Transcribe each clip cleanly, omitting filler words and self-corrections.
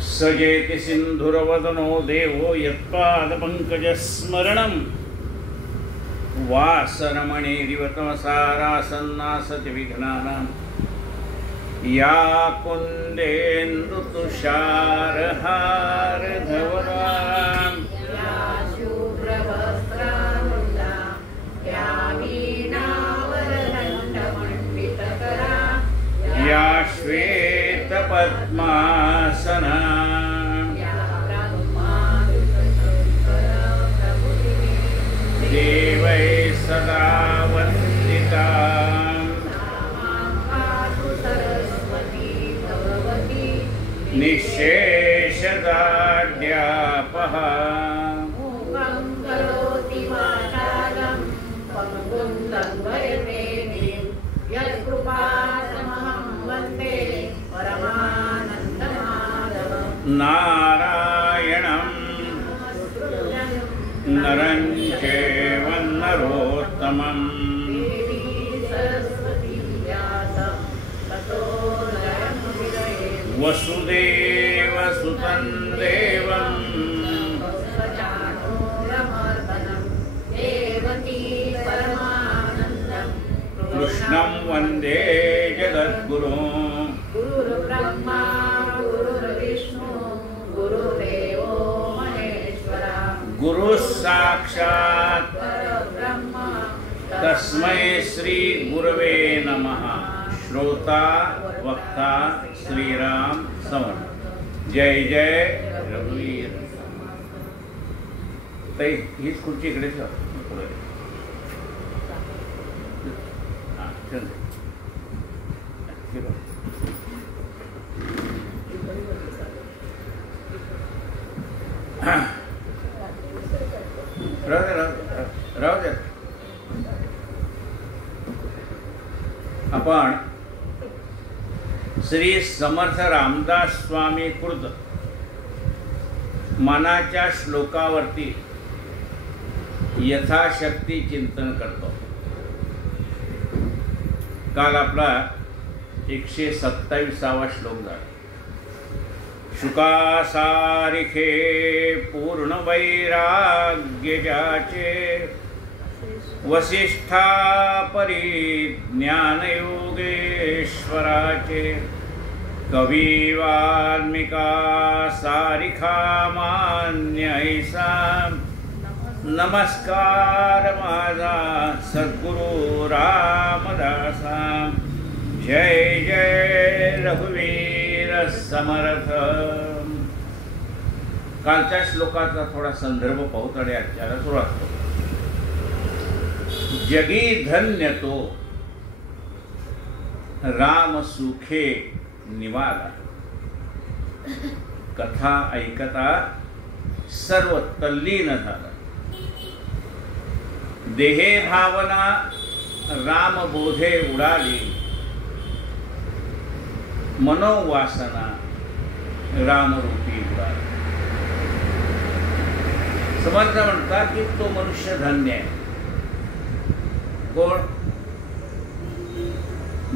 सजेति सिन्धुरवदनो देवो यत्पादपङ्कजस्मरणं वासरमणिरिव तमसारासन्नासति विघ्नानां या कुन्देन्दुतुषारहारधवलां या शुभ्रवस्त्रामृता या वीणावरदण्डमण्डितकरा या श्वेतपद्मासना या ब्रह्मादिशङ्करप्रभुतिः देवैः सदा वन्दिता सरस्वती भगवती निःशेषदाढ्यापः मूकं करोति वाचालं पङ्गुं लङ्घयते गिरिं यत्कृपातमहं वन्दे परमानन्दमाधवम् नारायणं नरं चैव नरोत्तमम् देवी सरस्वती व्यासं ततो जयमुदीरये वसुदेवसुतं देवं स्वजानोरमर्दनं देवकी परमानन्दं कृष्णं वन्दे जगद्गुरुं गुरुर्ब्रह्मा गुरुर्विष्णु गुरुर्देवो महेश्वरा गुरुः साक्षात् परब्रह्म तस्मै श्री गुरवे नमः। श्रोता वक्ता श्रीराम समर्थ। जय जय रघुवीर। ताई हीच खुर्ची इकडे ठेवा. पुढे. हां, चल. हे बघ. राहू दे. आपण श्री समर्थ रामदास स्वामी कृत मनाच्या श्लोकावरती यथाशक्ती चिंतन करतो. काल आपला 127वा श्लोक झाला. शुकासारिखे पूर्ण वैराग्य जाचे वसिष्ठा परिज्ञान योगेश्वराचे कवी वाल्मिका सारिखा मान्य ऐसा नमस्कार माझा सद्गुरु रामदासा. जय जय रघुवीर समर्थ. कालच्या श्लोकाचा थोडा संदर्भ पाहू आणि आजच्याला सुरुवात करू. जगी धन्य तो राम सुखे निवाला. कथा ऐकता सर्व तल्लीन झाला. देहे भावना राम बोधे उडाली. मनोवासना रामरूपी उडाली. समर्थ म्हणतात की तो मनुष्य धन्य आहे. कोण?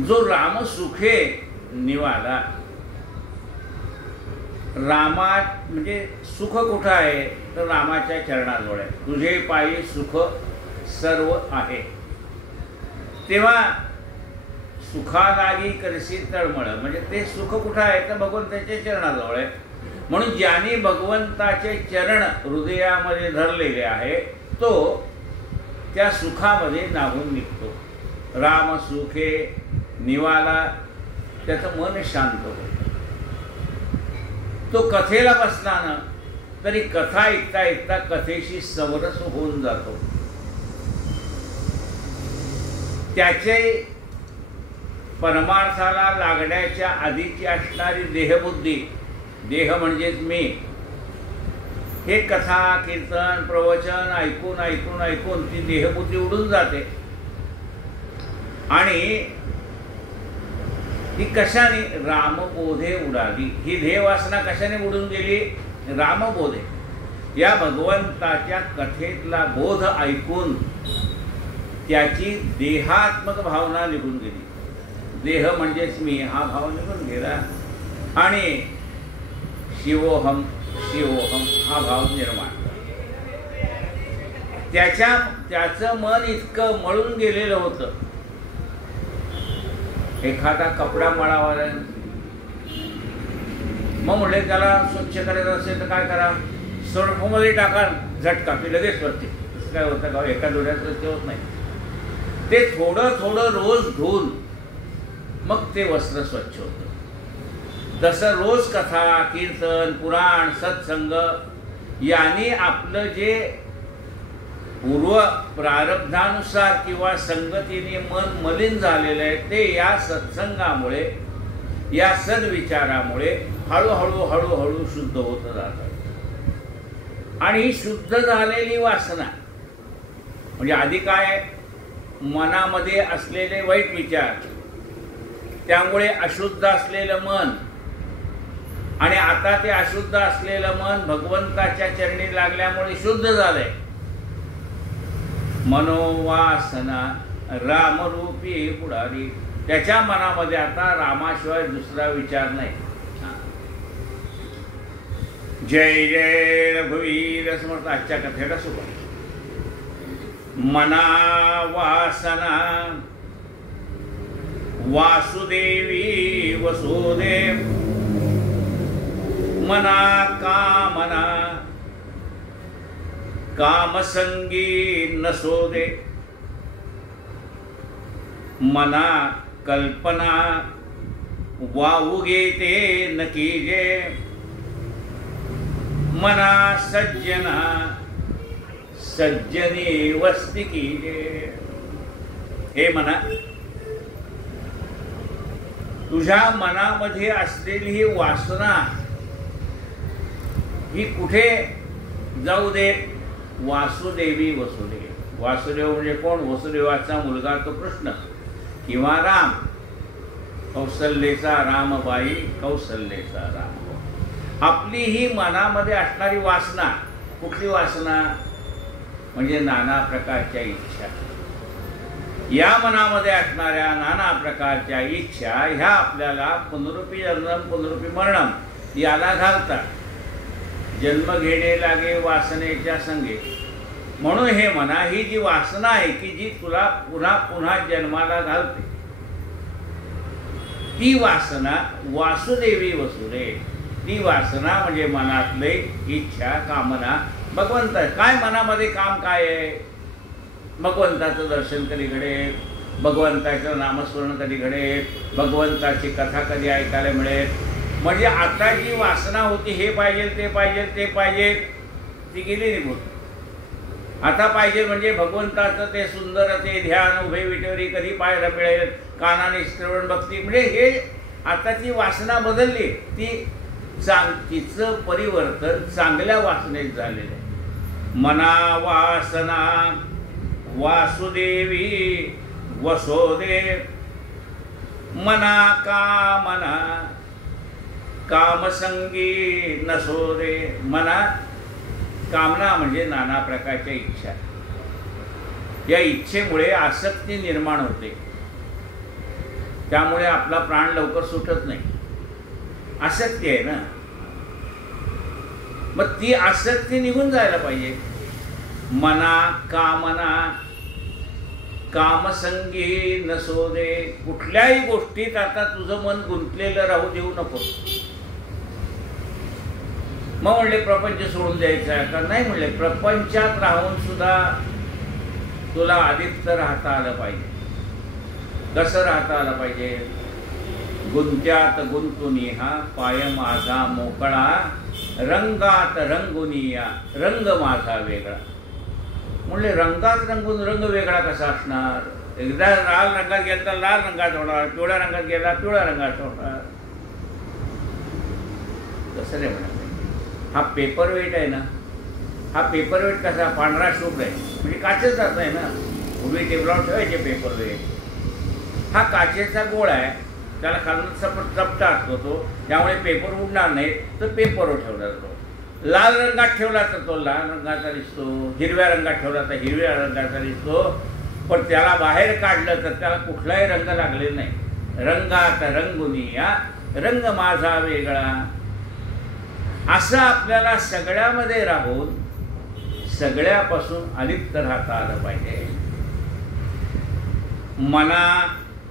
जो राम सुखे निवाला. रामात म्हणजे सुख कुठं आहे तर रामाच्या चरणाजवळ आहे. तुझे पायी सुख सर्व आहे. तेव्हा सुखालागी करशी तळमळ म्हणजे ते सुख कुठं आहे तर भगवंताच्या चरणाजवळ आहे. म्हणून ज्याने भगवंताचे चरण हृदयामध्ये धरलेले आहे तो त्या सुखामध्ये नाहून निघतो. राम सुखे निवाला. त्याचं मन शांत होतं. तो कथेला बसला ना तरी कथा ऐकता ऐकता कथेशी समरस होऊन जातो. त्याचे परमार्थाला लागण्याच्या आधीची असणारी देहबुद्धी, देह म्हणजेच मी, हे कथा कीर्तन प्रवचन ऐकून ऐकून ऐकून ती देहबुद्धी उडून जाते. आणि ती कशाने? रामबोधे उडाली. ही देहवासना कशाने उडून गेली? रामबोधे. या भगवंताच्या कथेतला बोध ऐकून त्याची देहात्मक भावना निघून गेली. देह म्हणजेच मी हा भाव निघून गेला आणि शिवोहम शिवोहम हा भाव निर्माण करतो. त्याचं मन इतकं मळून गेलेलं होतं. एखादा कपडा मळावा मग म्हणले त्याला स्वच्छ करायचं असेल तर काय करा, सर्फमध्ये टाका, झटका की लगेच स्वच्छ. काय होतं का एका दोऱ्यात स्वच्छ होत नाही. ते थोडं थोडं रोज धुवून मग ते वस्त्र स्वच्छ होतं. तसं रोज कथा, कीर्तन, पुराण, सत्संग यांनी आपलं जे पूर्व प्रारब्धानुसार किंवा संगतीने मन मलिन झालेलं आहे ते या सत्संगामुळे, या सद्विचारामुळे हळूहळू हळूहळू शुद्ध होत जातात. आणि ही शुद्ध झालेली वासना म्हणजे आधी काय, मनामध्ये असलेले वाईट विचार, त्यामुळे अशुद्ध असलेलं मन, आणि आता ते अशुद्ध असलेलं मन भगवंताच्या चरणी लागल्यामुळे शुद्ध झालंय. मनोवासना रामरूपी पुढारी, त्याच्या मनामध्ये आता रामाशिवाय दुसरा विचार नाही. जय जय रघुवीर समर्थ. आजच्या कथेला सुरुवात. मना वासना वासुदेवी वसुदेव, मना कामना कामसंगी नसोदे, मना कल्पना वावुगे ते न कीजे, मना सज्जना सज्जनी वस्ती कीजे. हे मना, तुझ्या मनामध्ये असलेली ही वासना ही कुठे जाऊ दे. वासुदेवी वसुदेव. वासुदेव म्हणजे कोण? वसुदेवाचा मुलगा तो कृष्ण किंवा राम. कौसल्येचा रामबाई, कौसल्येचा राम. आपली ही मनामध्ये असणारी वासना, कुठली वासना म्हणजे नाना प्रकारच्या इच्छा. या मनामध्ये असणाऱ्या नाना प्रकारच्या इच्छा ह्या आपल्याला पुनरुपी जन्म पुनरुपी मरणम याला घालतात. जन्म घेणे लागे वासनेच्या संगे. म्हणून हे म्हणा, ही जी वासना आहे की जी तुला पुन्हा पुन्हा जन्माला घालते, ती वासना वासुदेवी वसुदेव. ती वासना म्हणजे मनातले इच्छा, कामना. भगवंत काय मनामध्ये काम काय आहे? भगवंताचं दर्शन कधी घडेल, भगवंताचं नामस्मरण कधी घडेल, भगवंताची कथा कधी ऐकायला मिळेल. म्हणजे आता जी वासना होती हे पाहिजे ते पाहिजे ते पाहिजे, ती गेली निघून. आता पाहिजे म्हणजे भगवंताचं ते सुंदर ते ध्यान उभे विटेवरी कधी पाहायला मिळेल, कानाने श्रवण भक्ती. म्हणजे हे आता ती वासना बदलली. तिचं परिवर्तन चांगल्या वासनेत झालेलं आहे. मना वासना वासुदेवी वसुदेव, मना कामना कामसंगी नसोदे. मना कामना म्हणजे नाना प्रकारच्या इच्छा. या इच्छेमुळे आसक्ती निर्माण होते. त्यामुळे आपला प्राण लवकर सुटत नाही. आसक्ती आहे ना, मग ती आसक्ती निघून जायला पाहिजे. मना कामना कामसंगी नसोदे. कुठल्याही गोष्टीत आता तुझं मन गुंतलेलं राहू देऊ नको. मग म्हणले प्रपंच सोडून द्यायचा आहे का? नाही म्हणले, प्रपंचात राहून सुद्धा तुला अधिक राहता आलं पाहिजे. कसं राहता आलं पाहिजे? गुंत्यात गुंतुनी हा पाय माझा मोकळा, रंगात रंगुनिया रंग माझा वेगळा. म्हणले रंगात रंगून रंग वेगळा कसा असणार? एकदा लाल रंगात गेला तर लाल रंगात होणार, पिवळ्या रंगात गेला पिवळ्या रंगात होणार. कसं रे म्हणा, हा पेपर वेट आहे ना, हा पेपर वेट कसा पांढरा शुभ्र आहे म्हणजे काचेच जात नाही ना. उभी टेबलावर ठेवायचे पेपर वेट. हा काचेचा गोळा आहे, त्याला खालून चपटा असतो तो, त्यामुळे पेपर उडणार नाही, तर पेपरवर ठेवला जातो. लाल रंगात ठेवला तर तो लाल रंगाचा दिसतो, हिरव्या रंगात ठेवला तर हिरव्या रंगाचा दिसतो. पण त्याला बाहेर काढलं तर त्याला कुठलाही रंग लागले नाही. रंगात रंगुनिया रंग माझा वेगळा. असं आपल्याला सगळ्यामध्ये राहून सगळ्यापासून अलिप्त राहता आलं पाहिजे. मना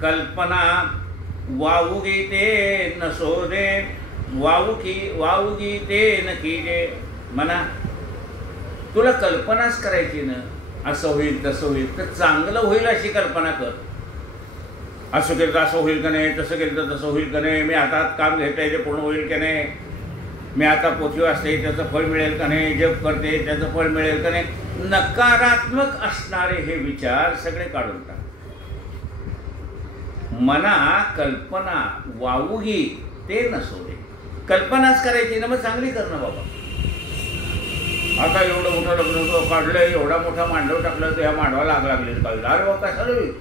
कल्पना वावुगी ते नसो दे, वावुगी ते न कीजे. म्हणा तुला कल्पनाच करायची ना, असं होईल तसं होईल, तर चांगलं होईल अशी कल्पना कर. असं केलं तर असं होईल का नाही, तसं केलं तर तसं होईल का नाही, मी आता काम घेतोय ते पूर्ण होईल का नाही, मी आता पोथी वाचते त्याचं फळ मिळेल का नाही, जप करते त्याचं फळ मिळेल का नाही. नकारात्मक असणारे हे विचार सगळे काढून टाक. मना कल्पना वावुगी ते नसो दे. कल्पनाच करायची ना, मग चांगली करणं बाबा. आता एवढं मोठं लग्न काढलंय, एवढा मोठा मांडव टाकलं, तर ह्या मांडवाला आग लागली पाहिजे. अरे बाबा कशाला होईल,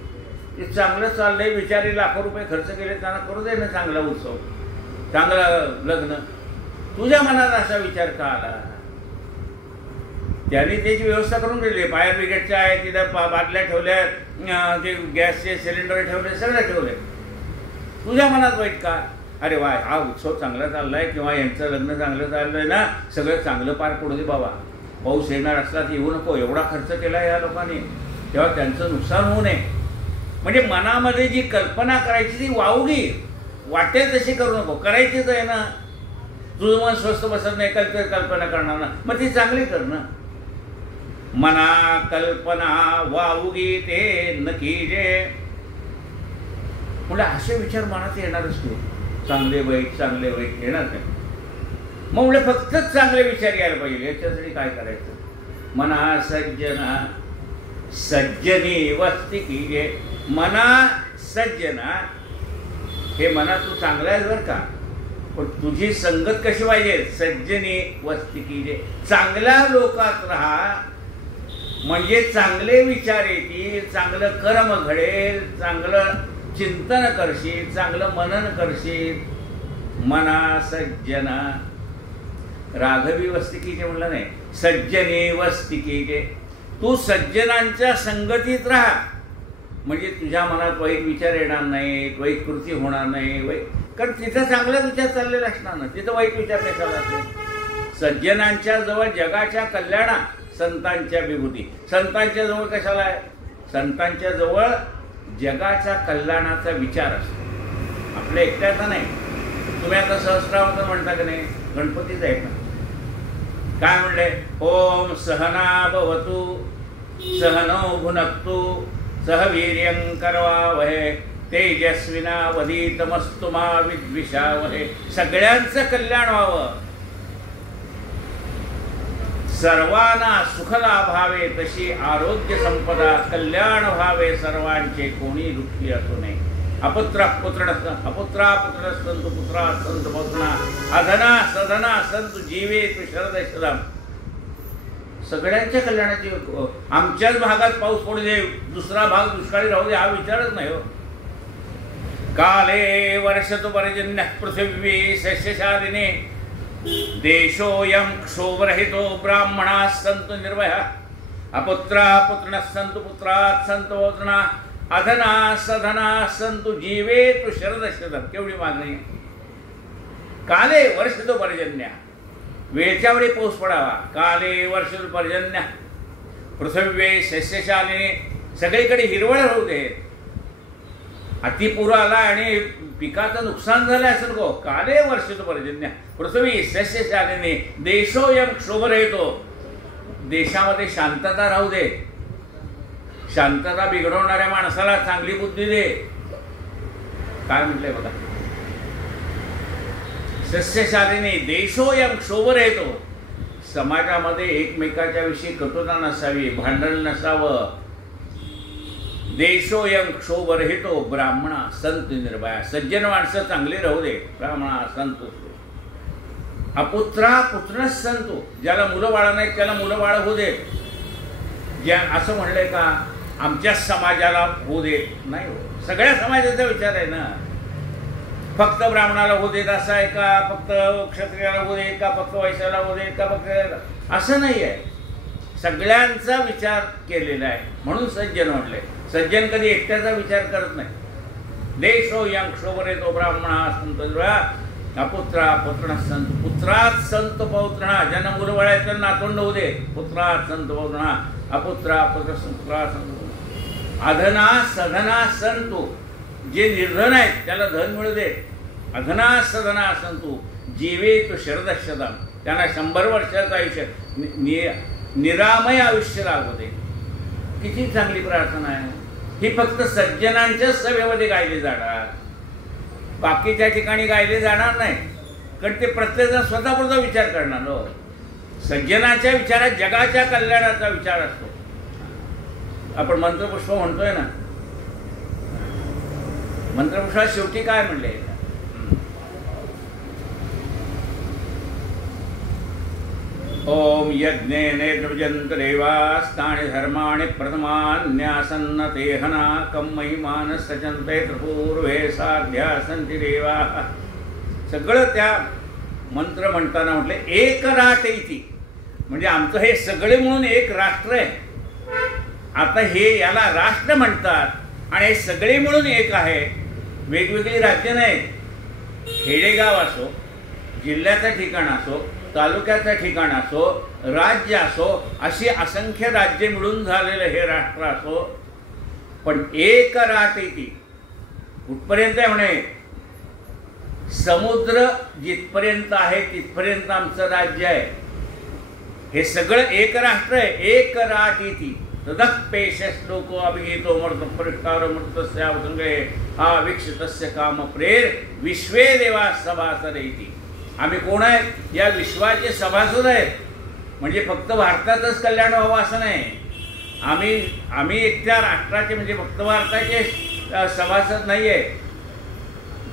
ते चांगलं चाललंय, बिचारी लाखो रुपये खर्च केले, त्यांना करू दे ना चांगला उत्सव, चांगलं लग्न. तुझ्या मनात असा विचार का आला? त्यांनी त्याची व्यवस्था करून दिली. फायर ब्रिगेडच्या आहे तिथं बाटल्या ठेवल्या, ते गॅसचे सिलेंडर ठेवले, सगळं ठेवले. तुझ्या मनात वाईट का? अरे वा, हा उत्सव चांगला चाललाय, किंवा यांचं लग्न चांगलं चाललंय ना, सगळं चांगलं पार पडू दे बाबा. पाऊस येणार असला तर येऊ नको, एवढा खर्च केला या लोकांनी, तेव्हा त्यांचं नुकसान होऊ नये. म्हणजे मनामध्ये जी कल्पना करायची ती वावगी, वाटेल तशी करू नको, करायचीच आहे ना. तुझं मन स्वस्त बसत नाही, कल्पना करणार ना, मग ती चांगली कर ना. मना कल्पना वावगी ते नकीजे. म्हणजे असे विचार मनात येणारच तू, चांगले वाईट चांगले वाईट येणार नाही. मग म्हणजे फक्तच चांगले विचार यायला पाहिजे. याच्यासाठी काय करायचं? मना सज्जना सज्जनी वस्ती कीजे. मना सज्जना, हे मना तू चांगला आहेस बरं का, पण तुझी संगत कशी पाहिजे? सज्जनी वस्ती कीजे. चांगल्या लोकात राहा, म्हणजे चांगले विचार येतील, चांगलं कर्म घडेल, चांगलं चिंतन करशील, चांगलं मनन करशील. मना सज्जना, राघवी वस्तिकीचे म्हणलं नाही, सज्जने वस्तिकीचे. तू सज्जनांच्या संगतीत राहा, म्हणजे तुझ्या मनात वाईट विचार येणार नाहीत, वाईट कृती होणार नाही. कारण तिथं चांगला विचार चाललेला असणार ना, तिथं वाईट विचार कशाला असते? सज्जनांच्या जवळ जगाच्या कल्याणा, संतांच्या विभूती. संतांच्या जवळ कशाला आहे? संतांच्या जवळ जगाच्या कल्याणाचा विचार असतो, आपल्या एकट्याचा नाही. तुम्ही आता सहस्रावत म्हणता की नाही, गणपतीच आहे ना. काय म्हणले? ओम सहना भवतु सहनौ भुनक्तु सह वीर्यं करवावहे तेजस्विनावधीतमस्तु मा विद्विषावहे. सगळ्यांचं कल्याण व्हावं, सर्वांना सुख लाभावे, तशी आरोग्य संपदा कल्याण व्हावे सर्वांचे, कोणी दुःखी असू नये. अपुत्रा पुत्र संतु पुत्रा संत पौत्रा अधना सधना संतु जीवे तु शरद शरम. सगळ्यांच्या कल्याणाची. आमच्याच भागात पाऊस पडू दे, दुसरा भाग दुष्काळी राहू दे, हा विचारच नाही हो. काले वर्षतु पर्जन्य पृथिवी सस्यशालिने देशोऽयं क्षोभरहितो ब्राह्मणाः सन्तु निर्भयाः. अपुत्रा पुत्रिणः सन्तु पुत्राः सन्तु पौत्रिणः अधना सधना संतु जीवे तु शरद शरदम. केवढी मागणी. काले वर्षतु पर्जन्य, वेळच्या वेळी पाऊस पडावा. काले वर्षतु पर्जन्य पृथ्वी सस्यशालिने, सगळीकडे हिरवळ होऊ दे. अतिपूर आला आणि पिकाचं नुकसान झालं असेल नको. काले वर्षतु पर्जन्य पृथ्वी सस्यशालिने देशोऽयं क्षोभरहितो. देशामध्ये शांतता राहू दे. शांतता बिघडवणाऱ्या माणसाला चांगली बुद्धी दे. काय म्हटलंय बघा, सस्यशालिनी देशोऽयं क्षोभरहितो. समाजामध्ये एकमेकाच्या विषयी कटुता नसावी, भांडण नसावं. देशोऽयं क्षोभरहितो ब्राह्मणा संत निर्भया. सज्जन माणसं चांगली राहू दे. ब्राह्मणा संत. अपुत्रा पुत्र संतु, ज्याला मुलं बाळ नाहीत त्याला मुलं बाळ होऊ दे. ज्या असं म्हणलंय का आमच्या समाजाला होऊ दे? नाही हो, सगळ्या समाजाचा विचार आहे ना. फक्त ब्राह्मणाला होऊ देत असं आहे का? फक्त क्षत्रियाला होऊ देत का? फक्त वैश्याला होऊ देत का? फक्त असं नाही आहे. सगळ्यांचा विचार केलेला आहे, म्हणून सज्जन म्हटले. सज्जन कधी एकट्याचा विचार करत नाही. देशोऽयं क्षोभरहितो ब्राह्मणाः सन्तु निर्भयाः अपुत्रा पुत्रणः सन्तु, पुत्रात् सन्तु पौत्रणः, ज्यांना मुलं बाळ आहेत त्यांना नातवंड होऊ दे, पुत्रात् सन्तु पौत्रणः, अपुत्रा पुत्रात् सन्तु, अधना सधना सन्तु, जे निर्धन आहेत त्याला धन मिळू दे, अधना सधना सन्तु, जीवेतु शरदशतम्, त्यांना 100 वर्षाचं आयुष्य निरामय आयुष्य लाभू दे. किती चांगली प्रार्थना आहे ही. फक्त सज्जनांच्याच सभेमध्ये गायली जाणार, बाकीच्या ठिकाणी गायले जाणार नाही. कारण ते प्रत्येकजण स्वतःपुरता विचार करणार. हो, सज्जनाच्या विचारात जगाच्या कल्याणाचा विचार असतो. आपण मंत्रपुष्प म्हणतोय ना, मंत्रपुष्पात शेवटी काय म्हणले, ओम यज्ञेनेन्द्रजन्त देवास्तानि धर्माणि प्रथमान्यासन्न तेहना कम महिमान सचन्ते त्रिपूर्वे साध्या सन्ति देवा. सगळं त्या मंत्र म्हणताना म्हटले एक राट इति, म्हणजे आमचं हे सगळे म्हणून एक राष्ट्र आहे. आता हे याला राष्ट्र म्हणतात आणि हे सगळे म्हणून एक आहे. वेगवेगळी राज्य नाही, खेडेगाव असो, जिल्ह्याचं ठिकाण असो, तालुक्याचं ठिकाण असो, राज्य असो, अशी असंख्य राज्य मिळून झालेलं हे राष्ट्र असो, पण एक राट इति कुठपर्यंत आहे म्हणे, समुद्र जिथपर्यंत आहे तिथपर्यंत आमचं राज्य आहे. हे सगळं एक राष्ट्र आहे. एक राट इति तदपेश श्लोको अभिगीतो मृत परिष्कार मृतस्य अवसंगे हा वीक्षितस्य काम प्रेर विश्वे देवा सभासद इति. आम्ही कोण आहेत, या विश्वाचे सभासद आहेत. म्हणजे फक्त भारतातच कल्याण व्हावं असं नाही. आम्ही एकट्या राष्ट्राचे म्हणजे फक्त भारताचे सभासद नाही आहे.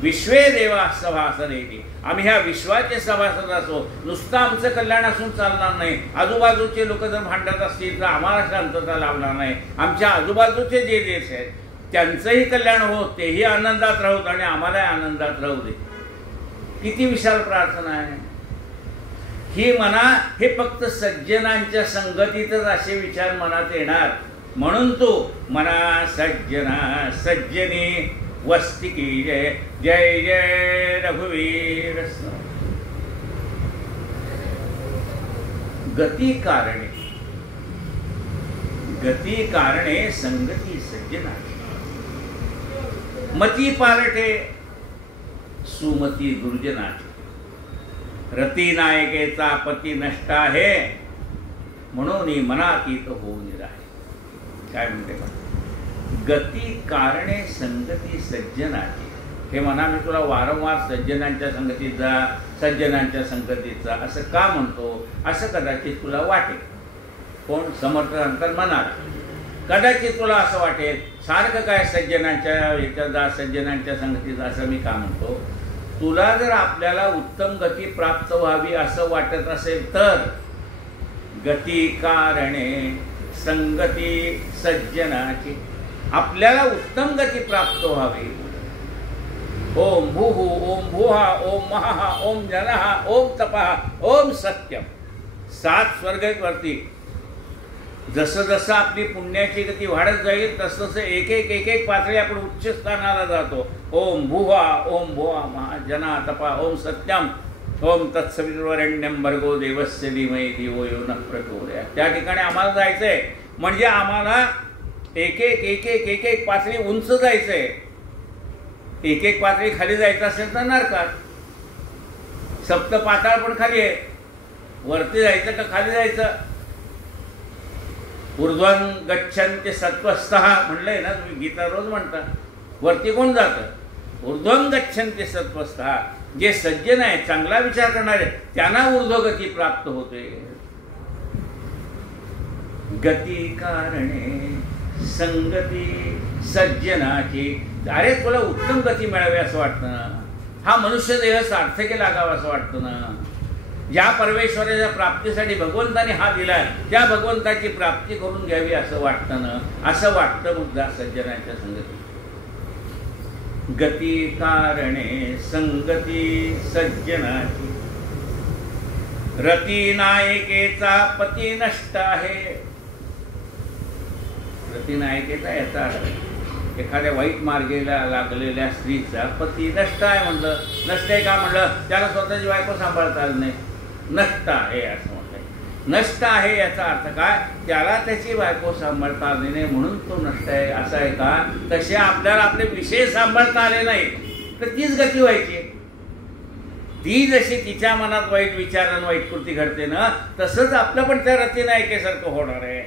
विश्वे देवा सभासद येते. आम्ही ह्या विश्वाचे सभासद असो. नुसतं आमचं कल्याण असून चालणार नाही. आजूबाजूचे लोक जर भांडत असतील तर आम्हाला शांतता लाभणार नाही. आमच्या आजूबाजूचे जे देश आहेत त्यांचंही कल्याण होत, तेही आनंदात राहूत आणि आम्हालाही आनंदात राहू दे. किती विशाल प्रार्थना आहे ही. मना हे फक्त सज्जनांच्या संगतीतच असे विचार मनात येणार. म्हणून तो मना सज्जना सज्जनी वस्ती की जय जय जय रघुवीर. गती कारणे संगती सज्जनाची, मती पालटे सुमती दुर्जनाची. रती नायकेचा पती नष्ट आहे म्हणून मनातीत होऊन राहे. काय म्हणते पण, गती कारणे संगती सज्जनाची. हे म्हणा मी तुला वारंवार सज्जनांच्या संगतीचा सज्जनांच्या संगतीचा असं का म्हणतो, असं कदाचित तुला वाटेल. कोण समर्थ अंतर म्हणाल, कदाचित तुला असं वाटेल सारखं काय सज्जनांच्या याच्या सज्जनांच्या संगतीचा असं मी का म्हणतो. तुला जर आपल्याला उत्तम गती प्राप्त व्हावी असं वाटत असेल तर गती कारणे संगती सज्जनाची. आपल्याला उत्तम गती प्राप्त व्हावी. ओम भूः ओम भुवः ओम महः ओम जनः ओम तपः ओम सत्यम. 7 स्वर्ग आहेत वरती. जसं जसं आपली पुण्याची गती वाढत जाईल तसं तसं एक एक पातळी आपण उच्च स्थानाला जातो. ओम भुवः ओम भुवः महा जना तपा ओम सत्यम ओम तत्सवितुर्वरेण्यं भर्गो देवस्य धीमहि धियो यो नः प्रचोदयात्. त्या ठिकाणी आम्हाला जायचंय. म्हणजे आम्हाला एक एक पातळी उंच जायचंय. एक पातळी खाली जायचं असेल तर नरकात. सप्त पाताळ पण खाली आहे. वरती जायचं का खाली जायचं. ऊर्ध्वं गच्छन्ति सत्त्वस्थः म्हणलंय ना तुम्ही, गीता रोज म्हणता. वरती कोण जातं, ऊर्ध्वं गच्छन्ति सत्त्वस्थः. जे सज्जन आहे, चांगला विचार करणारे, त्यांना ऊर्ध्वगती प्राप्त होते. गती कारणे संगती सज्जनाची. अरे तुला उत्तम गती मिळावी असं वाटतं ना, हा मनुष्य देह सार्थकी लागावा असं वाटतं ना. ज्या परमेश्वराच्या प्राप्तीसाठी भगवंताने हा दिलाय त्या भगवंताची प्राप्ती करून घ्यावी असं वाटतं ना. असं वाटतं मुद्दा सज्जनाच्या संगती. गती कारणे संगती सज्जनाची. रती नायकेचा पती नष्ट आहे. रती नायकेचा याचा अर्थ एखाद्या वाईट मार्गेला लागलेल्या स्त्रीचा पती नष्ट आहे म्हणलं. नष्ट आहे का म्हणलं? त्याला स्वतःची बायको सांभाळता आली नाही, नष्ट आहे असं म्हटलंय. नष्ट आहे याचा अर्थ काय? त्याला त्याची बायको सांभाळता आली नाही म्हणून तो नष्ट आहे असं आहे का? तसे आपल्याला आपले विषय सांभाळता आले नाही तर तीच गती व्हायची. ती जशी तिच्या मनात वाईट विचार आणि वाईट कृती घडते ना, तसंच आपलं पण त्या रतीनं ऐकेसारखं होणार आहे.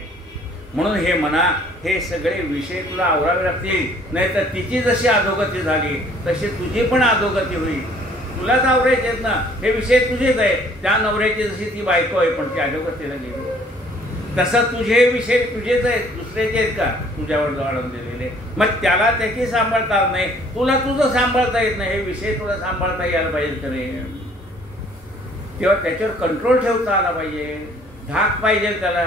म्हणून हे म्हणा, हे सगळे विषय तुला आवरावे लागतील, नाही तर तिची जशी अधोगती झाली तशी तुझी पण अधोगती होईल. तुलाच आवरायचे आहेत ना, हे विषय तुझेच आहे. त्या नवऱ्याची जशी ती बायको आहे पण ती अधोगतीला गेली, तसं तुझे विषय तुझेच आहेत, दुसऱ्याचे आहेत का तुझ्यावर वाढवून दिलेले. मग त्याला त्याची सांभाळता नाही, तुला तुझं सांभाळता येत नाही. हे विषय तुला सांभाळता यायला पाहिजे का नाही? तेव्हा त्याच्यावर कंट्रोल ठेवता आला पाहिजे, धाक पाहिजे त्याला.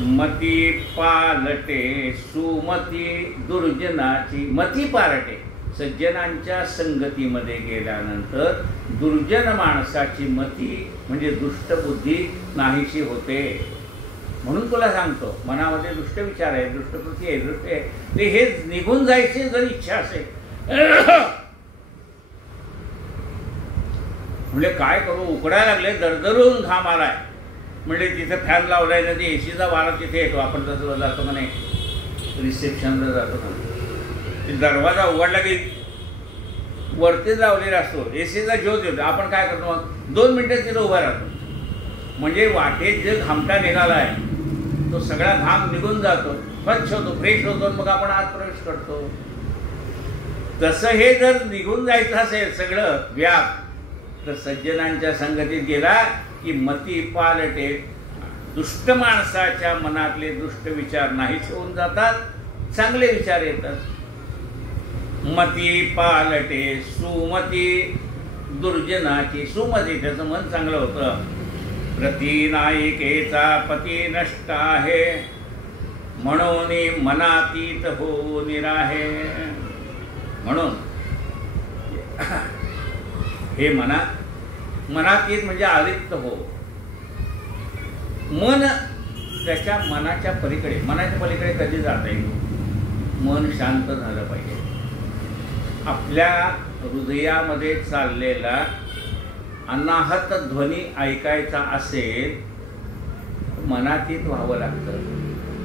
मती पालटे सुमती दुर्जनाची. मती पालटे, सज्जनांच्या संगतीमध्ये गेल्यानंतर दुर्जन माणसाची मती म्हणजे दुष्टबुद्धी नाहीशी होते. म्हणून तुला सांगतो, मनामध्ये दुष्ट विचार आहे, दुष्टकृती आहे, दृष्ट आहे, ते हे निघून जायची जर इच्छा असेल म्हणजे काय करू, उकडायला लागले, दरदरून घाम आलाय म्हणजे तिथे फॅन लावलाय ना, ते एसीचा वारा तिथे येतो. आपण तसं जातो का नाही, रिसेप्शनला जातो ना, ते दरवाजा उघडला की वरती लावलेला असतो, एसीचा ज्योत येतो. आपण काय करतो मग 2 मिनिटं तिथं उभा राहतो, म्हणजे वाटेत जे घामटा निघाला आहे तो सगळा घाम निघून जातो, स्वच्छ होतो, फ्रेश होतो, मग आपण आत प्रवेश करतो. तसं हे जर निघून जायचं असेल सगळं व्याप, तर सज्जनांच्या संगतीत गेला की मती पालटे, दुष्ट माणसाच्या मनातले दुष्ट विचार नाहीच होऊन जातात, चांगले विचार येतात. मती पालटे सुमती दुर्जनाची. सुमती, त्याचं मन चांगलं होतं. प्रतिनायिकेचा पती नष्ट आहे म्हणून मनातीत हो निराहे. म्हणून हे मनातीत म्हणजे अलिप्त हो. मन त्याच्या मनाच्या पलीकडे, मनाच्या पलीकडे कधी जाता येईल? मन शांत झालं पाहिजे. आपल्या हृदयामध्ये चाललेला अनाहत ध्वनी ऐकायचा असेल मनातीत व्हावं लागतं,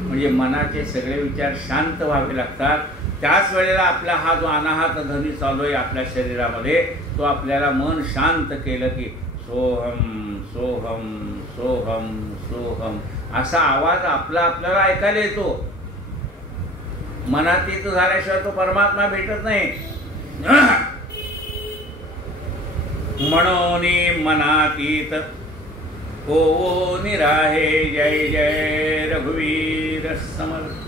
म्हणजे मनाचे सगळे विचार शांत व्हावे लागतात. त्याच वेळेला आपला हा जो अनाहत ध्वनी चालू आहे आपल्या शरीरामध्ये, तो आपल्याला मन शांत केलं की सोहम सोहम सोहम सोहम असा आवाज आपल्याला ऐकायला येतो. मनातीत झाल्याशिवाय तो परमात्मा भेटत नाही. म्हणून मनातीत हो निराहे. जय जय रघुवीर समर्थ.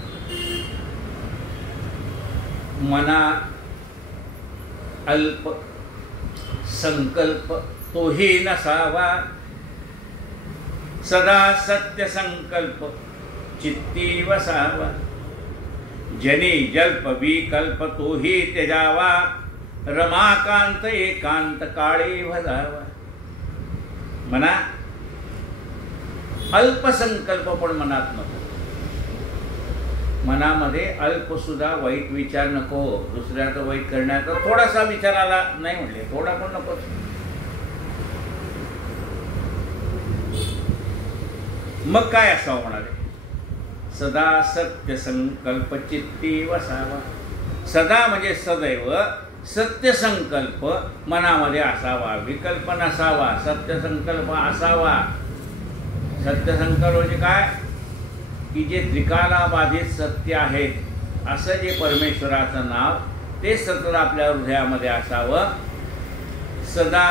मना अल्प संकल्प तोही नसावा, सदा सत्य संकल्प चित्ती वसावा. जनी जल्प विकल्प तोही त्यजावा, रमाकांत एकांत काळी भजावा. म्हणा अल्पसंकल्प पण मनात नको. मनामध्ये अल्प सुद्धा वाईट विचार नको. दुसऱ्याचं वाईट करण्याचा थोडासा विचार आला नाही म्हणले, थोडा पण नको. मग काय असावं म्हणाले? सदा सत्य संकल्प चित्ती वसावा. सदा म्हणजे सदैव सत्य संकल्प मनामध्ये असावा, विकल्प नसावा, सत्य संकल्प असावा. सत्य संकल्प म्हणजे काय? की जे त्रिकालाबाधित सत्य आहे असं जे परमेश्वराचं नाव, ते सतत आपल्या हृदयामध्ये असावं. सदा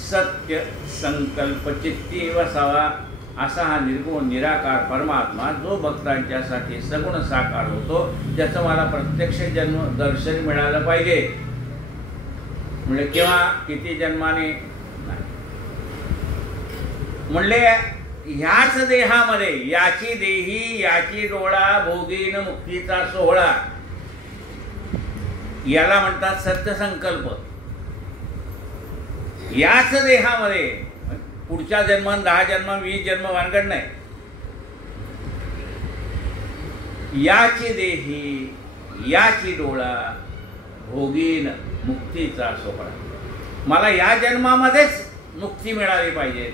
सत्य संकल्प चित्ती वसावा असा हा निर्गुण निराकार परमात्मा जो भक्तांच्यासाठी सगुण साकार होतो, ज्याचं मला प्रत्यक्ष जन्म दर्शन मिळालं पाहिजे. म्हणजे केव्हा, किती जन्माने नाही. म्हणले ह्याच देहामध्ये याची देही याची डोळा भोगीन मुक्तीचा सोहळा, याला म्हणतात सत्य संकल्प. याच देहामध्ये पुढच्या जन्म 10 जन्म 20 जन्म वानगड नाही. याची देही याची डोळा भोगीन मुक्तीचा सोहळा. मला या जन्मामध्येच मुक्ती मिळाली पाहिजे.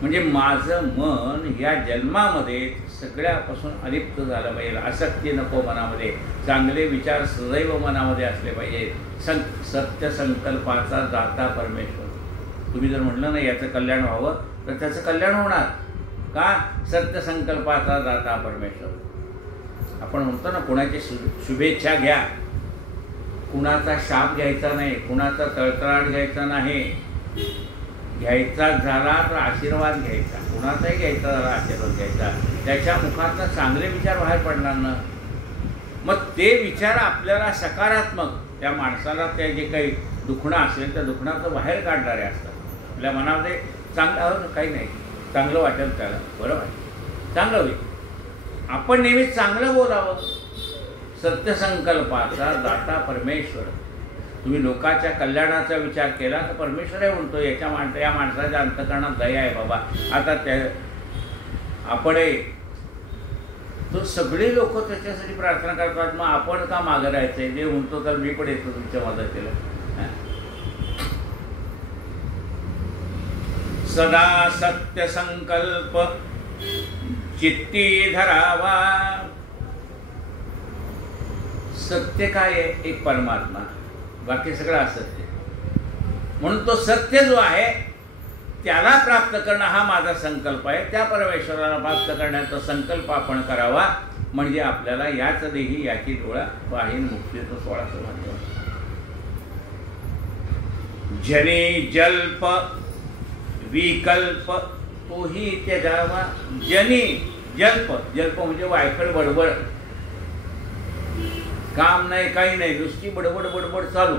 म्हणजे माझं मन या जन्मामध्ये सगळ्यापासून अलिप्त झालं पाहिजे. आसक्ती नको मनामध्ये. चांगले विचार सदैव मनामध्ये असले पाहिजेत. सत्य संकल्पाचा दाता परमेश्वर. तुम्ही जर म्हटलं ना याचं कल्याण व्हावं तर त्याचं कल्याण होणार. का? सत्य संकल्पाचा दाता परमेश्वर. आपण म्हणतो ना कुणाची शुभेच्छा घ्या, कुणाचा शाप घ्यायचा नाही, कुणाचा तळतळाट घ्यायचा नाही. घ्यायचा झाला तर आशीर्वाद घ्यायचा. कुणाचाही घ्यायचा झाला आशीर्वाद घ्यायचा. त्याच्या मुखातनं चांगले विचार बाहेर पडणार ना. मग ते विचार आपल्याला सकारात्मक त्या माणसाला त्या जे काही दुखणं असेल त्या दुखणाचं बाहेर काढणारे असतात. आपल्या मनामध्ये चांगलं काही नाही, चांगलं वाटेल त्याला, बरोबर आहे, चांगलं होईल. आपण नेहमी चांगलं बोलावं. सत्यसंकल्पाचा दाता परमेश्वर. तुम्ही लोकांच्या कल्याणाचा विचार केला तर परमेश्वर आहे म्हणतो या माणसाच्या अंतःकरणात दया आहे बाबा. आता त्या आपणही तो सगळे लोक त्याच्यासाठी प्रार्थना करतात. मग आपण का मागं राहायचंय? जे म्हणतो तर मी पण येतो तुमच्या मदतीला. सदा सत्य संकल्प चित्ती धरावा. सत्य काय आहे? एक परमात्मा, बाकी सगळं असत्य. म्हणून तो सत्य जो आहे त्याला प्राप्त करणं हा माझा संकल्प आहे. त्या परमेश्वराला प्राप्त करण्याचा संकल्प आपण करावा. म्हणजे आपल्याला याच देही याची डोळा पाहीन मुक्तीचं 16 म्हणतो. जनी जल्प विकल्प तोही त्यागावा. जनी जल्प, जल्प म्हणजे वायफळ बडबड, काम नाही काही नाही, नुसती बडबड बडबड चालू.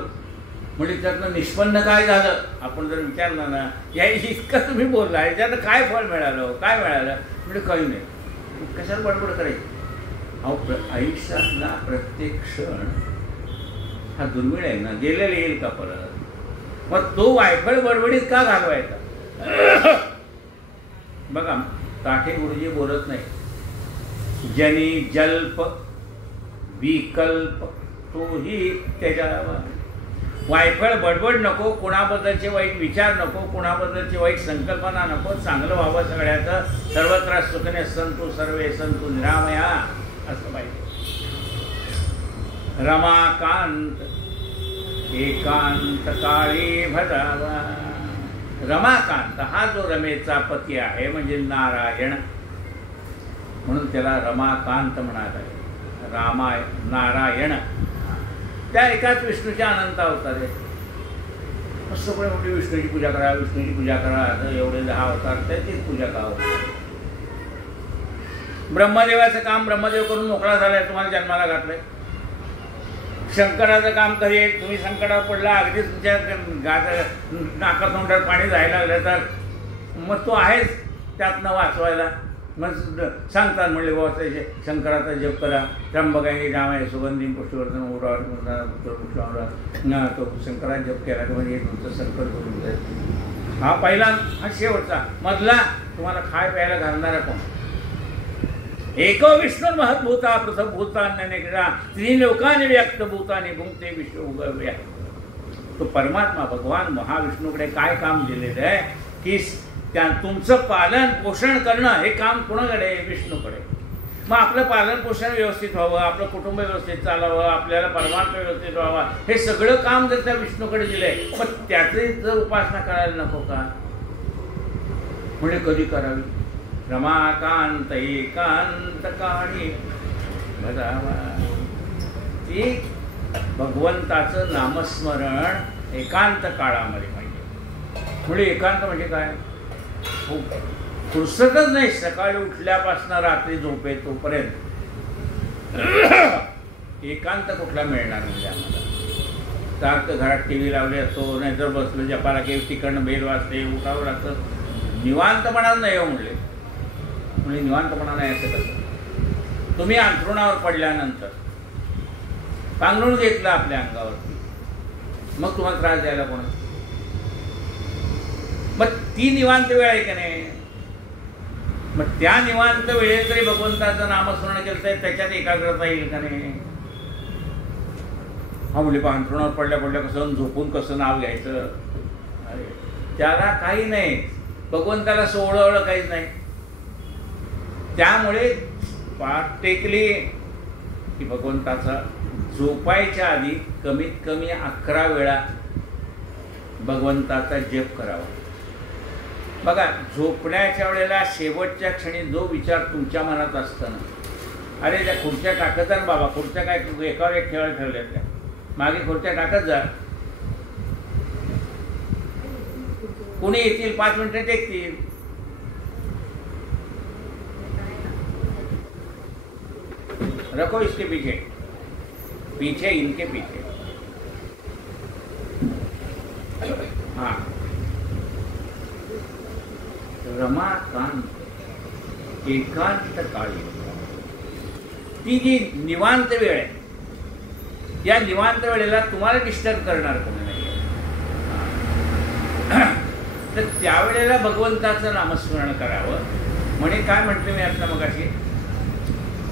म्हणजे त्यातनं निष्पन्न काय झालं? आपण जर विचारलं ना या इतकं तुम्ही बोलला याच्यानं काय फळ मिळालं, काय मिळालं? म्हणजे काही नाही. कशाला बडबड करायची? अहो आयुष्यातला प्रत्येक क्षण हा दुर्मिळ आहे ना, गेलेला येईल का परत? मग तो वायफळ बडबडीत का घालवायचा? बघा ताठे गुरुजी बोलत नाही. जनी जल्प विकल्प तोही त्याच्यावर. वायफळ बडबड नको, कुणाबद्दलचे वाईट विचार नको, कुणाबद्दलची वाईट संकल्पना नको. चांगलं व्हावं सगळ्याचं. सर्वत्र सुखने संतु सर्वे संतु निरामया असं पाहिजे. रमाकांत एकांत काळी भजावा. रमाकांत हा जो रमेचा पती आहे म्हणजे नारायण, म्हणून त्याला रमाकांत म्हणत आहे. नारायण त्या एकाच विष्णूच्या अनंत अवतार आहे. सगळे म्हणजे विष्णूची पूजा करा, विष्णूची पूजा करा. आता एवढे 10 अवतार त्याचीच पूजा का? ब्रह्मदेवाचं काम ब्रह्मदेव करून मोकळा झालाय, तुम्हाला जन्माला घातलंय. शंकराचं काम कधी आहे? तुम्ही संकटात पडला, अगदी तुमच्या नाकातोंडात पाणी जायला लागलं तर मग तो आहेच त्यातनं वाचवायला. मग सांगतात म्हणले बाबा त्याचे शंकराचा जप करा. त्र्यंबकाय नामाय सुगंधी पुष्पवर्धन पुष्पावरा. तो शंकराचा जप केला तर म्हणजे तुमचं संकट करून जाईल. हा पहिला, हा शेवटचा. मधला तुम्हाला खाय प्यायला घालणारा कोण? एको विष्णू महद्भूता पृथभूतान्य क्रीडा त्रिलोकाने व्यक्त भूताने भुंगते विश्व उगव्या. तो परमात्मा भगवान महाविष्णूकडे काय काम दिलेलं आहे की त्या तुमचं पालन पोषण करणं हे काम कोणाकडे? विष्णूकडे. मग आपलं पालन पोषण व्यवस्थित व्हावं, आपलं कुटुंब व्यवस्थित चालावं, आपल्याला परमार्थ व्यवस्थित व्हावा, हे सगळं काम जर त्या विष्णूकडे दिलंय मग त्याची जर उपासना करायला नको का? म्हणजे कधी करावी? रमाकांत एकांत काळी भजावा. ती भगवंताचं नामस्मरण एकांत काळामध्ये पाहिजे. म्हणजे एकांत म्हणजे काय? फुरसतच नाही सकाळी उठल्यापासून रात्री झोपे तोपर्यंत. एकांत कुठला मिळणार म्हणजे आम्हाला? सारखं घरात TV लावले असतो, नाहीतर बसलो जपाला की तिकडनं बेल वाजते, उठावं लागतं. निवांतपणा नाही हो म्हणले. म्हणजे निवांतपणा नाही असं कसं? तुम्ही अंथरुणावर पडल्यानंतर पांघरूण घेतलं आपल्या अंगावरती, मग तुम्हाला त्रास द्यायला कोण? मग ती निवांत वेळ आहे का नाही? मग त्या निवांत वेळेत तरी भगवंताचं नामस्मरण केलं तर त्याच्यात एकाग्रता येईल का नाही? हा म्हणजे अंथरुणावर पडल्या पडल्या कसं झोपून कसं नाव घ्यायचं? अरे त्याला काही नाही, भगवंताला सोवळं काहीच नाही. त्यामुळे पाठ टेकली की भगवंताचा झोपायच्या आधी कमीत कमी 11 वेळा भगवंताचा जप करावा. बघा, झोपण्याच्या वेळेला शेवटच्या क्षणी जो विचार तुमच्या मनात असताना, अरे त्या खुर्च्या टाकत जा बाबा, खुर्च्या काय एकावर एक ठेवल्या त्या, मागे खुर्च्या टाकत जा, कोणी येतील 5 मिनिटं टेकतील. रखो इसके पीछे, पीछे इनके पीछे. हाँ, रमाकांत एकांत काळी, ती जी निवांत वेळ आहे, या निवांत वेळेला तुम्हाला डिस्टर्ब करणार कोणी नाही. तर त्यावेळेला भगवंताचं नामस्मरण करावं. म्हणे काय म्हटलं मी आता मगाशी,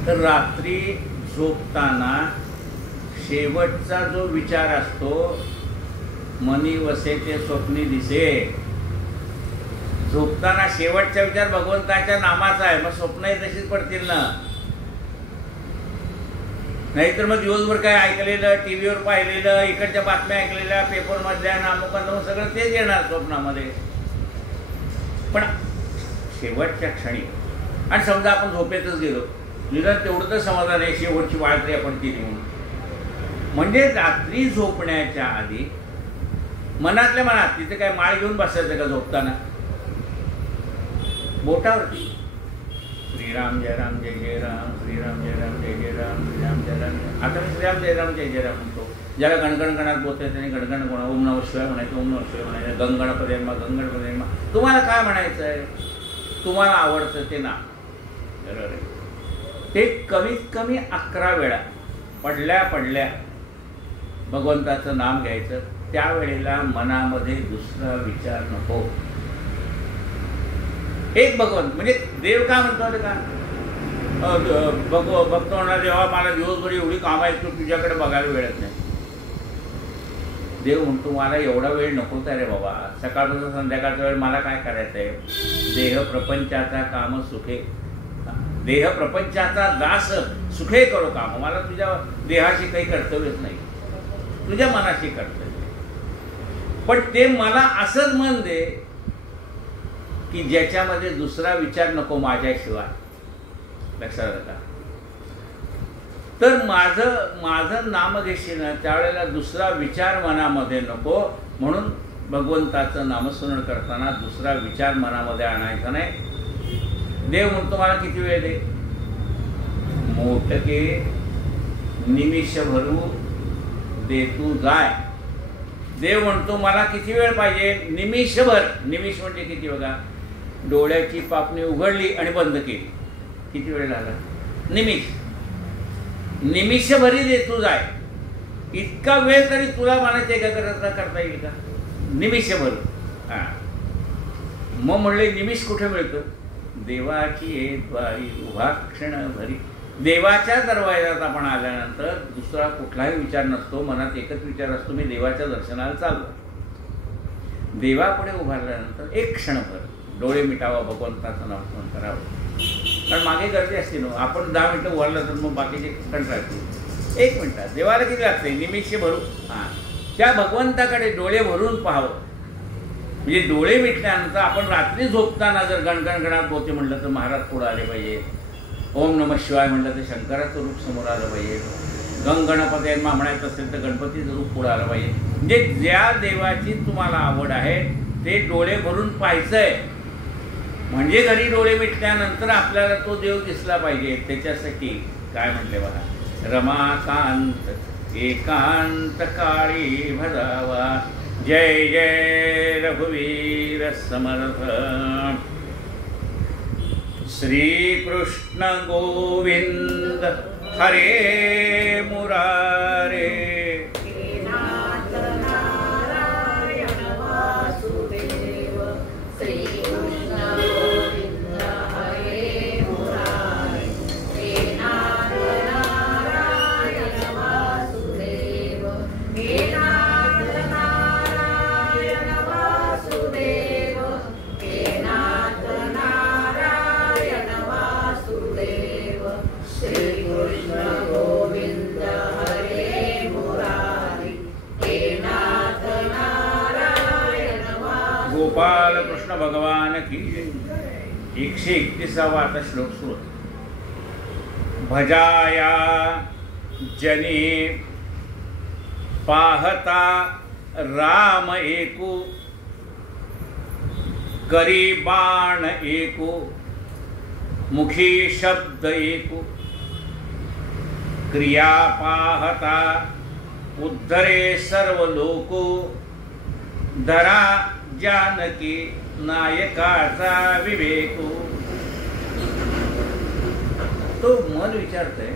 तर रात्री झोपताना शेवटचा जो विचार असतो, मनी वसे ते स्वप्नी दिसे, झोपताना शेवटचा विचार भगवंताच्या नामाचा आहे. मग स्वप्नही तशीच पडतील ना. नाहीतर मग दिवसभर काय ऐकलेलं, टीव्हीवर पाहिलेलं, इकडच्या बातम्या ऐकलेल्या, पेपरमधल्या नामकांत सगळं तेच येणार स्वप्नामध्ये. पण शेवटच्या क्षणी, आणि समजा आपण झोपेतच गेलो, निदान तेवढं तर समाधान आहे, शेवटची वाट तरी आपण केली म्हणून. म्हणजे रात्री झोपण्याच्या आधी मनातल्या मनात, तिथे काय माळ घेऊन बसायचं का झोपताना? बोटावरती श्रीराम जय राम जय जय राम, श्रीराम जय राम जय जय राम, श्रीराम जय राम. आता मी श्रीराम जय राम जय जय राम म्हणतो. ज्याला गणगण गणात बोलतोय त्याने गणगण म्हणा, ओम नमः शिवाय म्हणायचं, ओम नमः शिवाय म्हणायचं, गंगणपदेन्मा गंगणपदेन्मा. तुम्हाला काय म्हणायचं आहे, तुम्हाला आवडतं ते नाम. बरोबर आहे. ते कमीत कमी 11 वेळा पडल्या पडल्या भगवंताचं नाम घ्यायचं. त्यावेळेला मनामध्ये दुसरा विचार नको. एक भगवंत म्हणजे देव का म्हणतो का, भक्त म्हणणार देवा मला दिवसभर एवढी कामं आहेत तू तुझ्याकडे बघायला वेळच नाही. देव म्हणतो मला एवढा वेळ नकोच आहे रे बाबा, सकाळपासून संध्याकाळचा वेळ मला काय करायचं आहे. देह प्रपंचाचा काम सुखे, देह प्रपंचाचा दास सुखे करो काम. मला तुझ्या देहाशी काही कर्तव्यच नाही, तुझ्या मनाशी कर्तव्य. पण ते मला असंच मन दे की ज्याच्यामध्ये दुसरा विचार नको माझ्याशिवाय. लक्षात आलं का? तर माझं नाम घेशील ना त्यावेळेला दुसरा विचार मनामध्ये नको. म्हणून भगवंताचं नामस्मरण करताना दुसरा विचार मनामध्ये आणायचा नाही. देव म्हणतो मला किती वेळ दे, मोठके निमिष भरू दे तू जाय. देव म्हणतो मला किती वेळ पाहिजे, निमिषभर. निमिष म्हणजे किती बघा, डोळ्याची पापणी उघडली आणि बंद केली, किती वेळ झाला, निमिष. निमिषभरी दे तू जाय. इतका वेळ तरी तुला मनाची एकाग्रता करता येईल का? निमिषभर. हां, मग म्हणले निमिष कुठे मिळतं? देवाची द्वारी उभा क्षण भरी. देवाच्या दरवाजात आपण आल्यानंतर दुसरा कुठलाही विचार नसतो, मनात एकच विचार असतो, मी देवाच्या दर्शनाला चाललो. देवापुढे उभारल्यानंतर एक क्षणभर डोळे मिटावा, भगवंताचं नामस्मरण करावं. कारण मागे गर्दी असते ना, आपण 10 मिनिटं उभारलं तर मग बाकीचे कंटाळतील. 1 मिनिटात देवाला किती लागते, निमिष भरू. हां, त्या भगवंताकडे डोळे भरून पाहावं. म्हणजे डोळे मिटल्यानंतर आपण रात्री झोपताना जर गणगण गणात बोलते म्हटलं तर महाराज पुढे आले पाहिजे. ओम नमः शिवाय म्हटलं तर शंकराचं रूप समोर आलं पाहिजे. गणगणपदेन्मा म्हणायचं असेल तर गणपतीचं रूप पुढे आलं पाहिजे. म्हणजे ज्या देवाची तुम्हाला आवड आहे ते डोळे भरून पाहायचंय. म्हणजे घरी डोळे मिटल्यानंतर आपल्याला तो देव दिसला पाहिजे. त्याच्यासाठी काय म्हटले बघा, रमाकांत एकांत काळी भजावा, जय जय रघुवीर समर्थ. श्री कृष्ण गोविंद हरे मुरारे. नाथ नारायण वासुदेव हे नाथ नारायण वासुदेव, हे नाथ नारायण वासुदेव, श्री कृष्ण गोविंद हरे मुरारी, हे नाथ नारायण वासुदेव. गोपाल कृष्ण भगवान की 131वा श्लोक सुरू. भजाया जनी पाहता राम एकू, करी बाण एकू, मुखी शब्द एकू, क्रिया पाहता उद्धरे सर्व लोको, धरा जानकी नायकाचा विवेकू. तो मन विचारतोय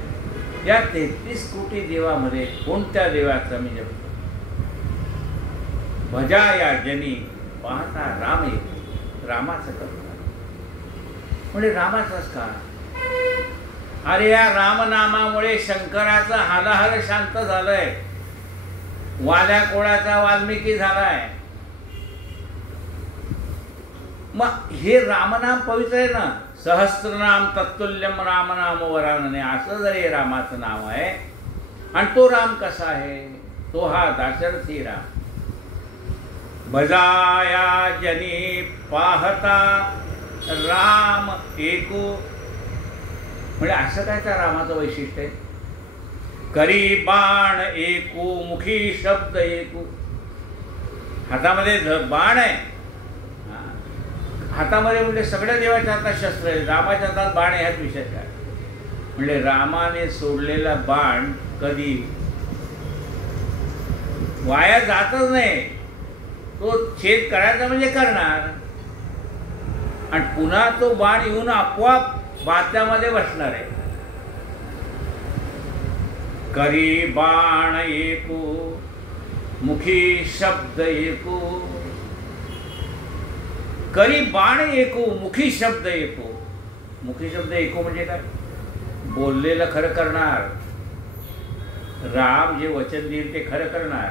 या 33 कोटी देवामध्ये कोणत्या देवाचा मी जपतो. भजा या जनी पाहता राम येतो. रामाचं करतो म्हणजे रामाचाच का. अरे या रामनामामुळे शंकराचा हालाहाल शांत झालंय. वाल्या कोळाचा वाल्मिकी झालाय. मग हे रामनाम पवित्र आहे ना. सहस्त्रनाम तत्तुल्यम रामनाम वरानने असं जर हे रामाचं नाव आहे. आणि तो राम कसा आहे. तो हा दाशरथी राम. भजाया जनी पाहता राम एकू म्हणजे असं काय त्या रामाचं वैशिष्ट्य आहे. करी बाण एकू, मुखी शब्द एकू. हातामध्ये बाण आहे. हातामध्ये म्हणजे सगळ्या देवाच्या हातात शस्त्र आहे. रामाच्या हातात बाण आहे. ह्यात विषय काय म्हणजे रामाने सोडलेला बाण कधी वाया जातच नाही. तो छेद करायचा म्हणजे करणार आणि पुन्हा तो बाण येऊन आपोआप बात्यामध्ये बसणार आहे. करी बाण एकू, मुखी शब्द एकू. करी बाण एकू, मुखी शब्द एकू. मुखी शब्द एकू म्हणजे काय. बोललेलं खरं करणार. राम जे वचन देईल ते खरं करणार.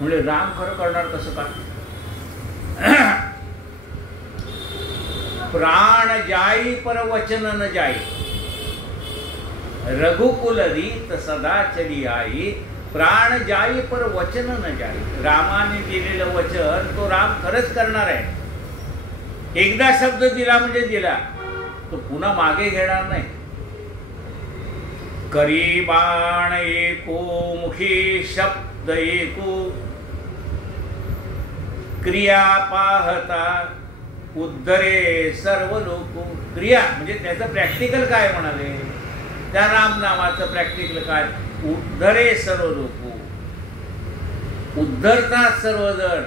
म्हणजे राम खरं करणार कसं काय. प्राण जाई पर वचन न जाई, रघुकुल रीत सदा चली आई. प्राण जाई पर वचन न जाई. रामाने दिलेलं वचन तो राम खरंच करणार आहे. एकदा शब्द दिला म्हणजे दिला. तो पुन्हा मागे घेणार नाही. करी बाण एकू, मुखी शब्द एकू, क्रिया पाहता उद्धरे सर्व लोक. क्रिया म्हणजे त्याचं प्रॅक्टिकल काय म्हणाले. त्या राम नामाचं प्रॅक्टिकल काय. उद्धरे सर्व लोक. उद्धरतात सर्वजण.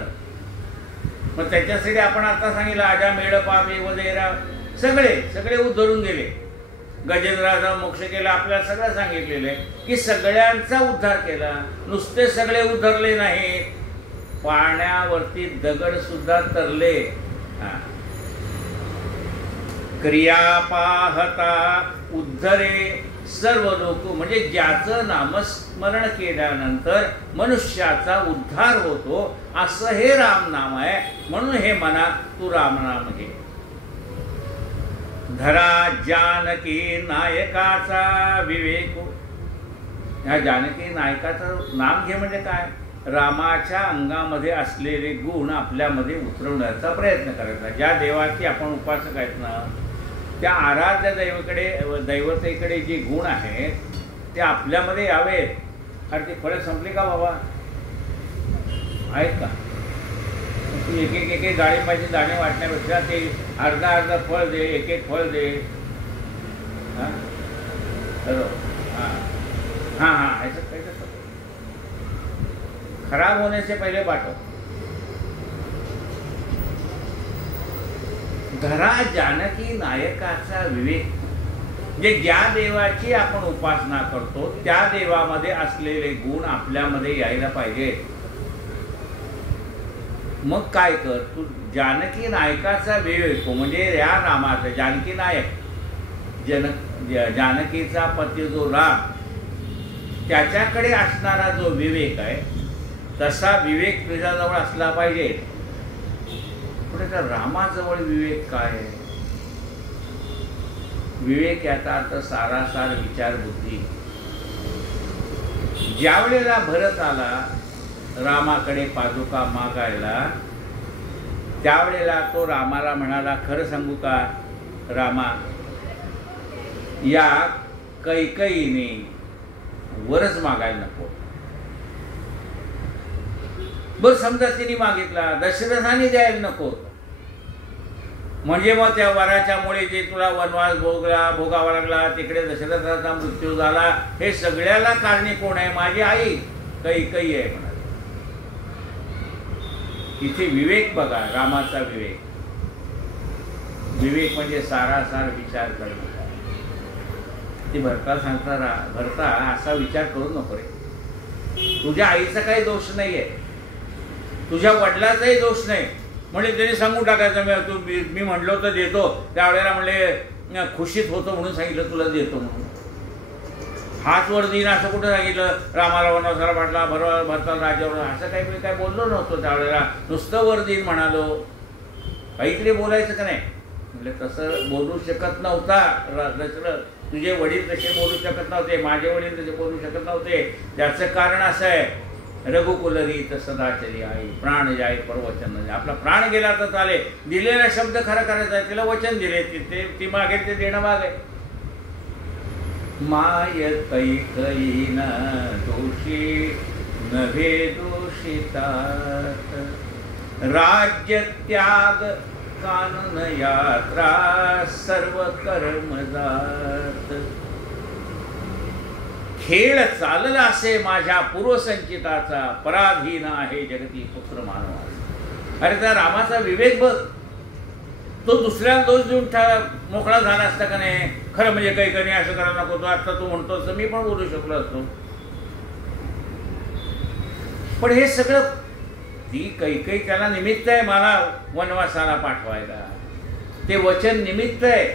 मग त्याच्यासाठी आपण आता सांगितलं आजा मेळ पावे वगैरे सगळे उद्धरून गेले. गजेंद्राचा मोक्ष केला. आपल्याला सगळं सांगितलेलं आहे की सगळ्यांचा उद्धार केला. नुसते सगळे उद्धरले नाहीत. पाण्यावरती दगड सुद्धा तरले. क्रिया पाहता उद्धरे सर्व लोक म्हणजे ज्याचं नामस्मरण केल्यानंतर मनुष्याचा उद्धार होतो असं हे राम नाम आहे. म्हणून हे मना तू रामनाम घे. धरा जानकी नायकाचा विवेक. ह्या जानकी नायकाचं नाम घे म्हणजे काय. रामाच्या अंगामध्ये असलेले गुण आपल्यामध्ये उतरवण्याचा प्रयत्न करायचा. ज्या देवाची आपण उपासक आहेत ना त्या आराध्य दैवतेकडे जे गुण आहेत ते आपल्यामध्ये यावेत. अरे ती फळं संपली का बाबा. आहेत का. ती एक डाळिंबाचे दाणे वाटण्यापेक्षा ते अर्धा फळ दे. एक फळ दे. हां हां हां ह्याचं काही खराब होने से पहले पाठव. धरा जानकी नायकाचा विवेक. जे ज्या देवाची आपण उपासना करतो त्या देवामध्ये असलेले गुण आपल्यामध्ये यायला पाहिजे. मग काय कर तू जानकी नायकाचा विवेक म्हणजे या रामाचा जानकी नायक जानकीचा पती जो राम त्याच्याकडे असणारा जो विवेक आहे तसा विवेक तुझ्याजवळ असला पाहिजे. पण त्या रामाजवळ विवेक काय आहे? विवेक याचा अर्थ सारासार विचार बुद्धी. ज्या वेळेला भरत आला रामाकडे पादुका मागायला, त्यावेळेला तो रामाला म्हणाला, खरं सांगू का रामा, या कैकईने वरच मागायला नको. बर समजा तिने मागितला, दशरथाने द्यायला नको, म्हणजे मग त्या वराच्यामुळे जे तुला वनवास भोगावा लागला, तिकडे दशरथाचा मृत्यू झाला, हे सगळ्याला कारणी कोण आहे? माझी आई कैकई आहे म्हणाले. इथे विवेक बघा, रामाचा विवेक. विवेक म्हणजे सारासार विचार करणं. ते भरता सांगता, भरता असा विचार करू नको रे. तुझ्या आईचा काही दोष नाहीये, तुझ्या वडिलाचाही दोष नाही. म्हणजे त्यांनी सांगून टाकायचं, मी म्हणलो तर देतो, त्यावेळेला म्हणले खुशीत होतो म्हणून सांगितलं तुला देतो म्हणून. हात वर देईन असं कुठं सांगितलं? रामाला वनवासाला पाठला, भरताला राज्यावर, असं काही मी काय बोललो नव्हतो त्यावेळेला. नुसतं वर देईन म्हणालो. काहीतरी बोलायचं का नाही? म्हणजे तसं बोलू शकत नव्हता दशरथ. तुझे वडील तसे बोलू शकत नव्हते, माझे वडील तसे बोलू शकत नव्हते. त्याचं कारण असं आहे, रघुकुलरीत सदाचरी आई, प्राण जाय परवचन जाय. आपला प्राण गेला तर चाले, दिलेला शब्द खरा करायचा आहे. तिला वचन दिले, ती मागेल ते देणं भाग आहे. माय कैकईन दोषी नभे दोषितात, राज्य त्याग कानन यात्रा सर्व कर्म जात. खेळ चालला असे माझ्या पूर्वसंचिताचा, पराधीन आहे जगती पुत्र मानवा. अरे त्या रामाचा विवेक बघ. तो दुसऱ्याला दोष देऊन मोकळा झाला असता का नाही? खरं म्हणजे कैकईने असं करायला नको, आता तू म्हणतो असं मी पण बोलू शकलो असतो. पण हे सगळं ती कैकई त्याला निमित्त आहे मला वनवासाला पाठवायला. ते वचन निमित्त आहे.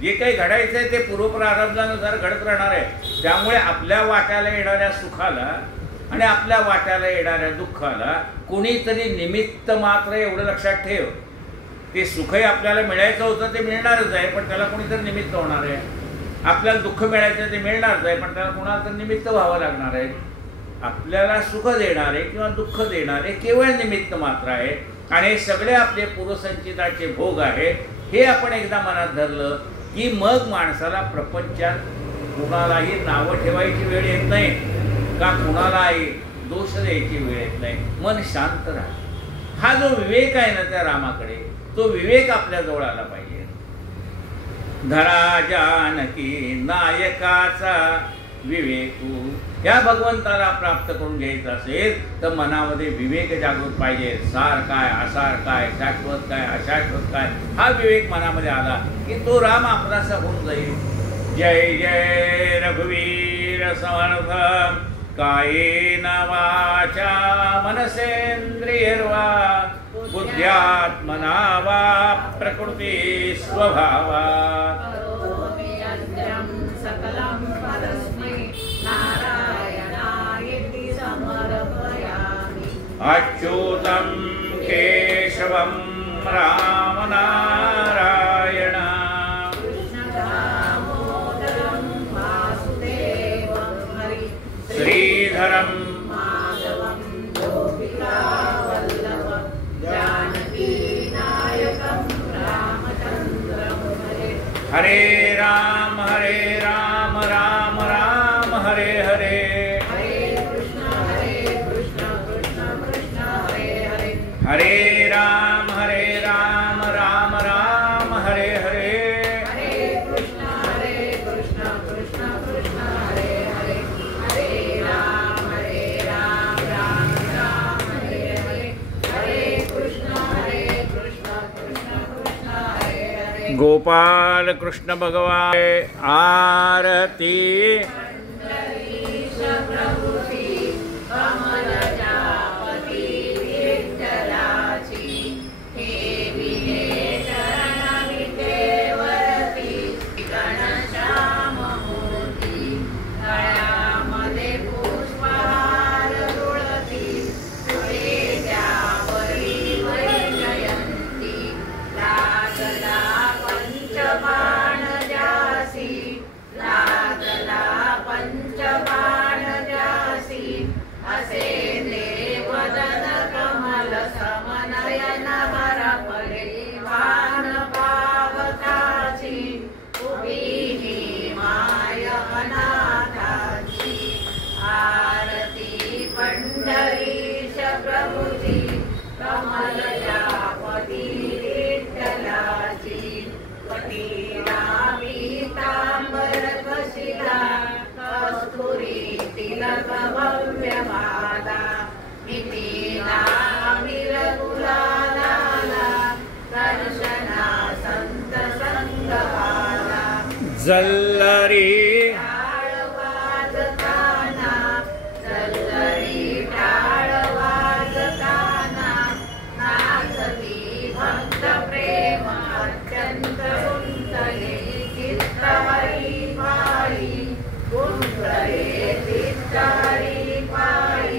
जे काही घडायचं आहे ते पूर्वप्रारब्धानुसार घडत राहणार आहे. त्यामुळे आपल्या वाट्याला येणाऱ्या सुखाला आणि आपल्या वाट्याला येणाऱ्या दुःखाला कोणीतरी निमित्त मात्र, एवढं लक्षात ठेव. ते सुखही आपल्याला मिळायचं होतं ते मिळणारच आहे, पण त्याला कोणीतरी निमित्त होणार आहे. आपल्याला दुःख मिळायचं ते मिळणारच आहे, पण त्याला कोणाला तर निमित्त व्हावं लागणार आहे. आपल्याला सुख देणारे किंवा दुःख देणारे केवळ निमित्त मात्र आहे. आणि हे सगळे आपले पूर्वसंचिताचे भोग आहेत. हे आपण एकदा मनात धरलं की मग माणसाला प्रपंचात कुणालाही नावं ठेवायची वेळ येत नाही, का कुणालाही दोष द्यायची वेळ येत नाही. मन शांत राहतं. हा जो विवेक आहे ना त्या रामाकडे, तो विवेक आपल्या जवळ आला पाहिजे. धरा जानकी नायकाचा विवेकू. या भगवंताला प्राप्त करून घ्यायचं असेल तर मनामध्ये विवेक जागृत पाहिजे. सार काय, असार काय, शाश्वत काय, अशाश्वत काय, हा विवेक मनामध्ये आला की तो राम आपलासा होऊन जाईल. जय जय रघुवीर समर्थ. कायेन वाचा मनसेंद्रियर्वा बुद्ध्यात्मना वा प्रकृती स्वभावा. सकलं परस्मै नारायणायेति समर्पयामि. अच्युतं केशवं राम नारायण. कृष्णदामोदरं वासुदेवं हरि. श्रीधरं माधवं गोपिकावल्लभं. जानकीनायकं रामचन्द्रं हरे. हरे राम राम राम हरे हरे. हरे कृष्ण कृष्ण कृष्ण हरे हरे. हरे राम राम राम हरे हरे. हरे कृष्ण कृष्ण कृष्ण हरे हरे. हरे राम राम राम हरे हरे. हरे कृष्ण कृष्ण कृष्ण हरे हरे. गोपाल कृष्ण भगवान आरती. पंढरीश प्रभुची कमलजापती विठ्ठलाची. हे विने चरण विटेवरती घनश्याम मूर्ती. गळ्यामध्ये असे देवदन कमल समनयन वर परिभान पावकाची उभी ही माय अनाथाची आरती पंढरीश प्रभुची कमलजापती विठ्ठलाची पतीला पीतांबर कशिला कस्तुरी तिलक भव्य माला मितीला अमीर गुलाला दर्शना संत संगवाला जल्लरी टाळ वाजताना जल्लरी टाळ वाजताना नाचती भक्त प्रेम अत्यंत गुंतले चित्त हरी पायी गुंतले चित्त हरी पायी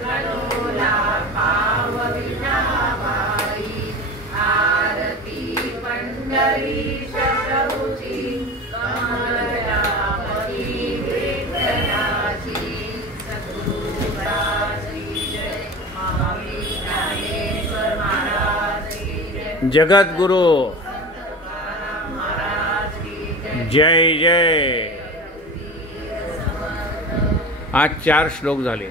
गणोला पाव विनाबाई आरती पंढरीश प्रभुची कमलजापती विठ्ठलाची सद्गुरुदासी जय स्वामी ज्ञानेश्वर महाराज की जय जगद्गुरु तुकाराम महाराज की जय जय जय. आज 4 श्लोक झाले.